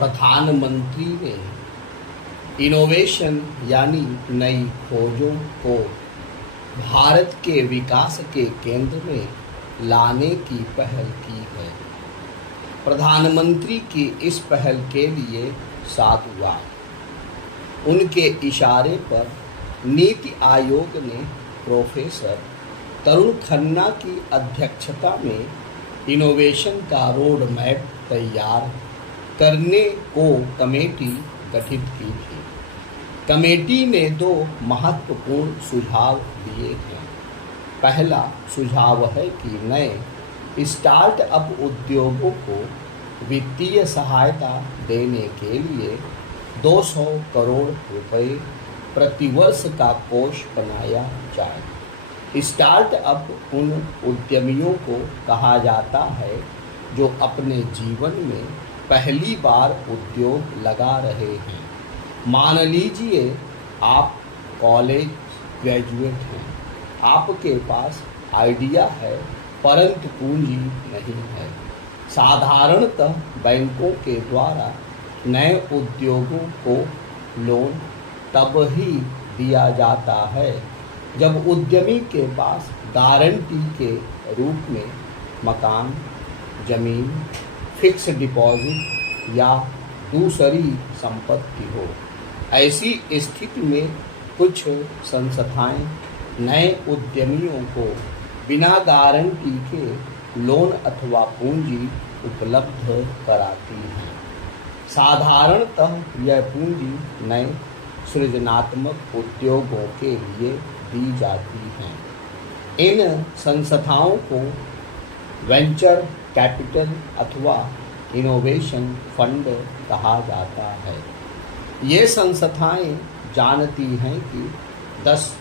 प्रधानमंत्री ने इनोवेशन यानी नई खोजों को भारत के विकास के केंद्र में लाने की पहल की है। प्रधानमंत्री की इस पहल के लिए साधुवाद। उनके इशारे पर नीति आयोग ने प्रोफेसर तरुण खन्ना की अध्यक्षता में इनोवेशन का रोड मैप तैयार करने को कमेटी गठित की थी। कमेटी ने 2 महत्वपूर्ण सुझाव दिए हैं। पहला सुझाव है कि नए स्टार्टअप उद्योगों को वित्तीय सहायता देने के लिए 200 करोड़ रुपए प्रतिवर्ष का कोष बनाया जाए। स्टार्टअप उन उद्यमियों को कहा जाता है जो अपने जीवन में पहली बार उद्योग लगा रहे हैं। मान लीजिए आप कॉलेज ग्रेजुएट हैं, आपके पास आइडिया है परंतु पूंजी नहीं है। साधारणतः बैंकों के द्वारा नए उद्योगों को लोन तब ही दिया जाता है जब उद्यमी के पास गारंटी के रूप में मकान, जमीन, फिक्स डिपॉजिट या दूसरी संपत्ति हो। ऐसी स्थिति में कुछ संस्थाएं नए उद्यमियों को बिना गारंटी के लोन अथवा पूंजी उपलब्ध कराती हैं। साधारणतः यह पूंजी नए सृजनात्मक उद्योगों के लिए दी जाती है। इन संस्थाओं को वेंचर कैपिटल अथवा इनोवेशन फंड कहा जाता है। ये संस्थाएं जानती हैं कि 10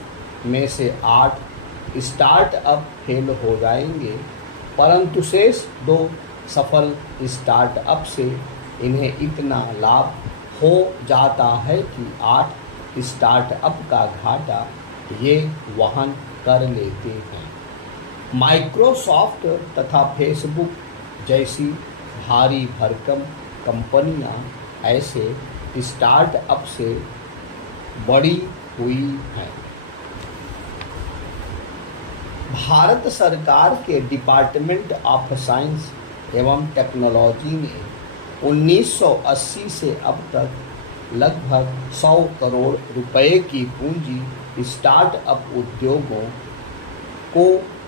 में से 8 स्टार्टअप फेल हो जाएंगे, परंतु शेष 2 सफल स्टार्टअप से इन्हें इतना लाभ हो जाता है कि 8 स्टार्टअप का घाटा ये वहन कर लेते हैं। माइक्रोसॉफ्ट तथा फेसबुक जैसी भारी भरकम कंपनियां ऐसे स्टार्टअप से बड़ी हुई हैं। भारत सरकार के डिपार्टमेंट ऑफ साइंस एवं टेक्नोलॉजी ने 1980 से अब तक लगभग 100 करोड़ रुपए की पूंजी स्टार्टअप उद्योगों को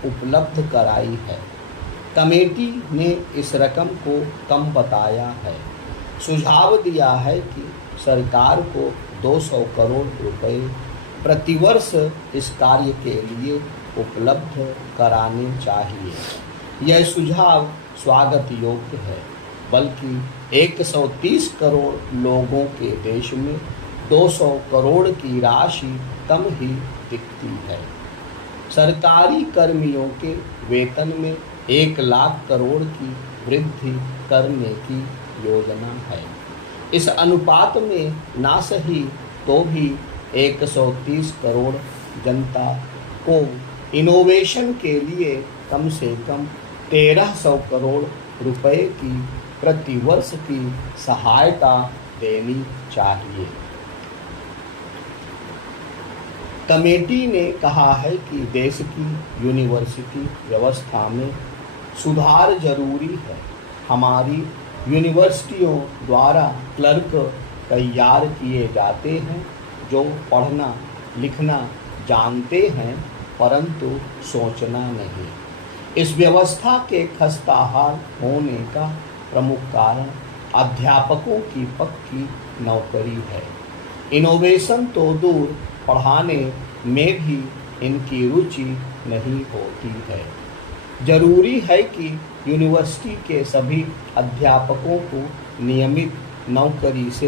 उपलब्ध कराई है। कमेटी ने इस रकम को कम बताया है। सुझाव दिया है कि सरकार को 200 करोड़ रुपए प्रतिवर्ष इस कार्य के लिए उपलब्ध कराने चाहिए। यह सुझाव स्वागत योग्य है, बल्कि 130 करोड़ लोगों के देश में 200 करोड़ की राशि कम ही दिखती है। सरकारी कर्मियों के वेतन में 1 लाख करोड़ की वृद्धि करने की योजना है। इस अनुपात में ना सही तो भी 130 करोड़ जनता को इनोवेशन के लिए कम से कम 1300 करोड़ रुपए की प्रतिवर्ष की सहायता देनी चाहिए। कमेटी ने कहा है कि देश की यूनिवर्सिटी व्यवस्था में सुधार जरूरी है। हमारी यूनिवर्सिटियों द्वारा क्लर्क तैयार किए जाते हैं जो पढ़ना लिखना जानते हैं परंतु सोचना नहीं। इस व्यवस्था के खस्ताहाल होने का प्रमुख कारण अध्यापकों की पक्की नौकरी है। इनोवेशन तो दूर, पढ़ाने में भी इनकी रुचि नहीं होती है। जरूरी है कि यूनिवर्सिटी के सभी अध्यापकों को नियमित नौकरी से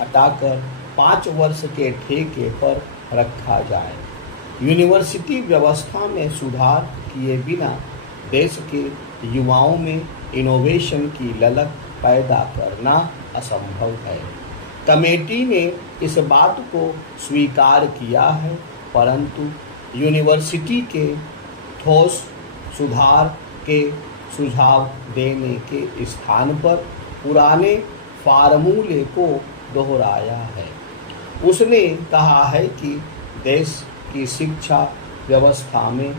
हटाकर 5 वर्ष के ठेके पर रखा जाए। यूनिवर्सिटी व्यवस्था में सुधार किए बिना देश के युवाओं में इनोवेशन की ललक पैदा करना असंभव है। कमेटी ने इस बात को स्वीकार किया है, परंतु यूनिवर्सिटी के ठोस सुधार के सुझाव देने के स्थान पर पुराने फार्मूले को दोहराया है। उसने कहा है कि देश की शिक्षा व्यवस्था में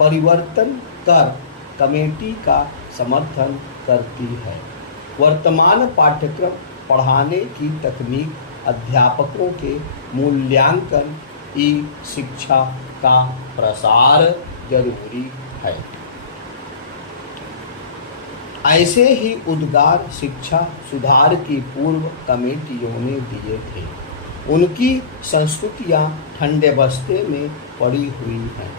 परिवर्तन कर कमेटी का समर्थन करती है। वर्तमान पाठ्यक्रम पढ़ाने की तकनीक, अध्यापकों के मूल्यांकन, ई शिक्षा का प्रसार जरूरी है। ऐसे ही उद्गार शिक्षा सुधार की पूर्व कमेटियों ने दिए थे। उनकी संस्कृतियाँ ठंडे बस्ते में पड़ी हुई हैं।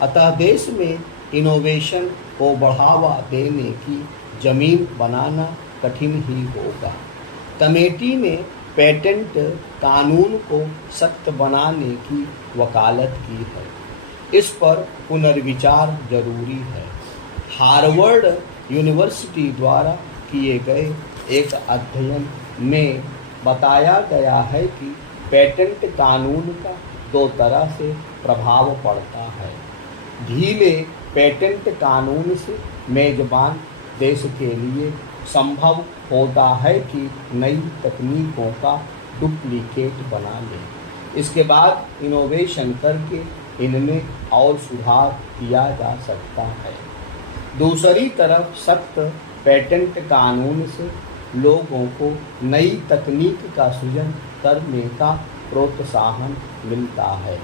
अतः देश में इनोवेशन को बढ़ावा देने की जमीन बनाना कठिन ही होगा। कमेटी ने पेटेंट कानून को सख्त बनाने की वकालत की है। इस पर पुनर्विचार जरूरी है। हार्वर्ड यूनिवर्सिटी द्वारा किए गए एक अध्ययन में बताया गया है कि पेटेंट कानून का दो तरह से प्रभाव पड़ता है। ढीले पेटेंट कानून से मेजबान देश के लिए संभव होता है कि नई तकनीकों का डुप्लीकेट बना ले। इसके बाद इनोवेशन करके इनमें और सुधार किया जा सकता है। दूसरी तरफ सख्त पेटेंट कानून से लोगों को नई तकनीक का सृजन करने का प्रोत्साहन मिलता है।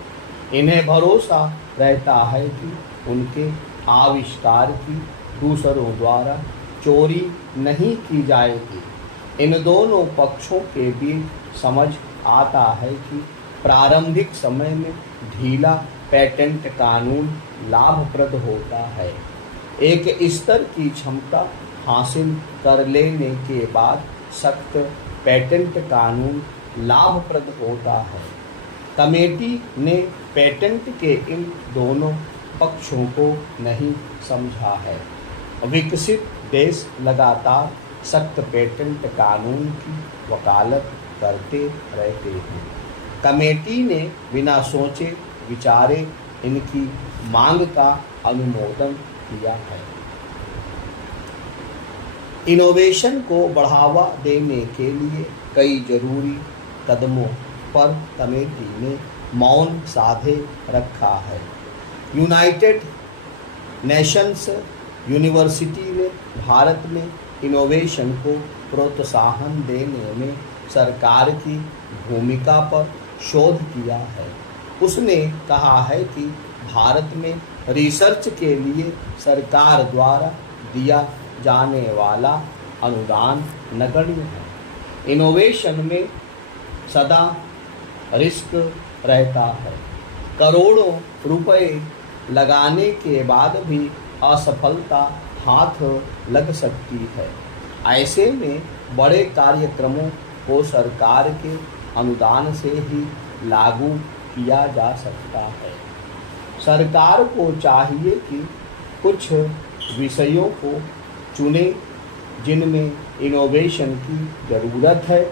इन्हें भरोसा रहता है कि उनके आविष्कार की दूसरों द्वारा चोरी नहीं की जाएगी। इन दोनों पक्षों के बीच समझ आता है कि प्रारंभिक समय में ढीला पेटेंट कानून लाभप्रद होता है। एक स्तर की क्षमता हासिल कर लेने के बाद सख्त पेटेंट कानून लाभप्रद होता है। कमेटी ने पेटेंट के इन दोनों पक्षों को नहीं समझा है। विकसित देश लगातार सख्त पेटेंट कानून की वकालत करते रहते हैं। कमेटी ने बिना सोचे विचारे इनकी मांग का अनुमोदन किया है। इनोवेशन को बढ़ावा देने के लिए कई जरूरी कदमों पर कमेटी ने मौन साधे रखा है। यूनाइटेड नेशंस यूनिवर्सिटी ने भारत में इनोवेशन को प्रोत्साहन देने में सरकार की भूमिका पर शोध किया है। उसने कहा है कि भारत में रिसर्च के लिए सरकार द्वारा दिया जाने वाला अनुदान नगण्य है। इनोवेशन में सदा रिस्क रहता है। करोड़ों रुपए लगाने के बाद भी असफलता हाथ लग सकती है। ऐसे में बड़े कार्यक्रमों को सरकार के अनुदान से ही लागू किया जा सकता है। सरकार को चाहिए कि कुछ विषयों को चुने जिनमें इनोवेशन की ज़रूरत है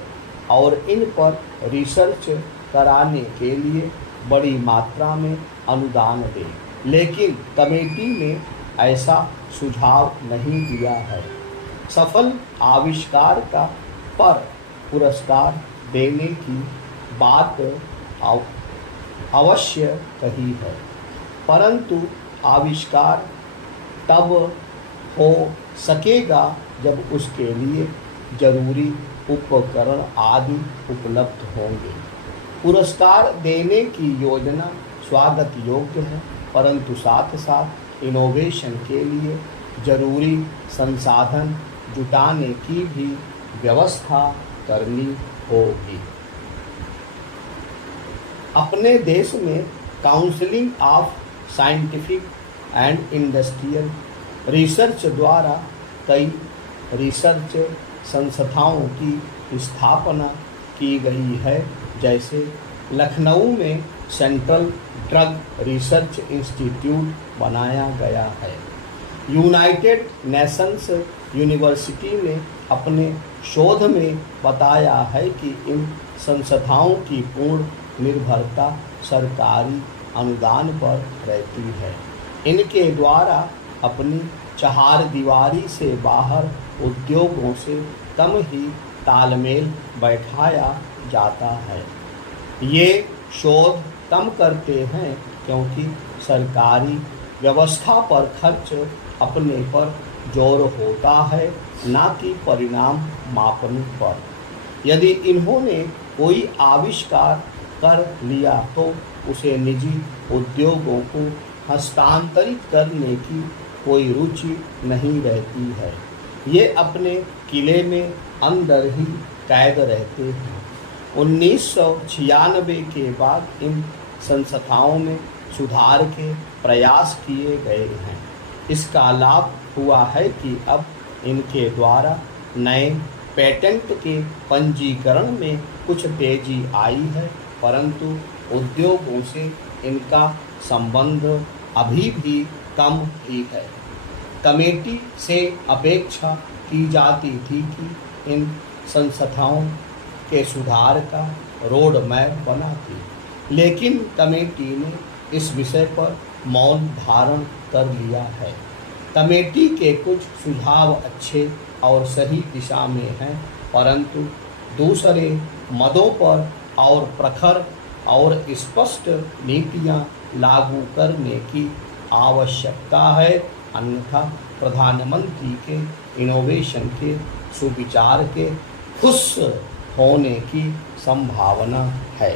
और इन पर रिसर्च कराने के लिए बड़ी मात्रा में अनुदान दे। लेकिन कमेटी ने ऐसा सुझाव नहीं दिया है। सफल आविष्कार का पर पुरस्कार देने की बात अवश्य कही है, परंतु आविष्कार तब हो सकेगा जब उसके लिए जरूरी उपकरण आदि उपलब्ध होंगे। पुरस्कार देने की योजना स्वागत योग्य है, परंतु साथ साथ इनोवेशन के लिए जरूरी संसाधन जुटाने की भी व्यवस्था करनी होगी। अपने देश में counselling of scientific and industrial research द्वारा कई रिसर्च संस्थाओं की स्थापना की गई है। जैसे लखनऊ में सेंट्रल ड्रग रिसर्च इंस्टीट्यूट बनाया गया है। यूनाइटेड नेशंस यूनिवर्सिटी ने अपने शोध में बताया है कि इन संस्थाओं की पूर्ण निर्भरता सरकारी अनुदान पर रहती है। इनके द्वारा अपनी चहारदीवारी से बाहर उद्योगों से कम ही तालमेल बैठाया जाता है। ये शोध कम करते हैं क्योंकि सरकारी व्यवस्था पर खर्च अपने पर जोर होता है, ना कि परिणाम मापन पर। यदि इन्होंने कोई आविष्कार कर लिया तो उसे निजी उद्योगों को हस्तांतरित करने की कोई रुचि नहीं रहती है। ये अपने किले में अंदर ही कैद रहते हैं। 1996 के बाद इन संस्थाओं में सुधार के प्रयास किए गए हैं। इसका लाभ हुआ है कि अब इनके द्वारा नए पेटेंट के पंजीकरण में कुछ तेजी आई है, परंतु उद्योगों से इनका संबंध अभी भी कम ही है। कमेटी से अपेक्षा की जाती थी कि इन संस्थाओं के सुधार का रोड मैप बनाती, लेकिन कमेटी ने इस विषय पर मौन धारण कर लिया है। कमेटी के कुछ सुझाव अच्छे और सही दिशा में हैं, परंतु दूसरे मदों पर और प्रखर और स्पष्ट नीतियां लागू करने की आवश्यकता है, अन्यथा प्रधानमंत्री के इनोवेशन के सुविचार के खुश होने की संभावना है।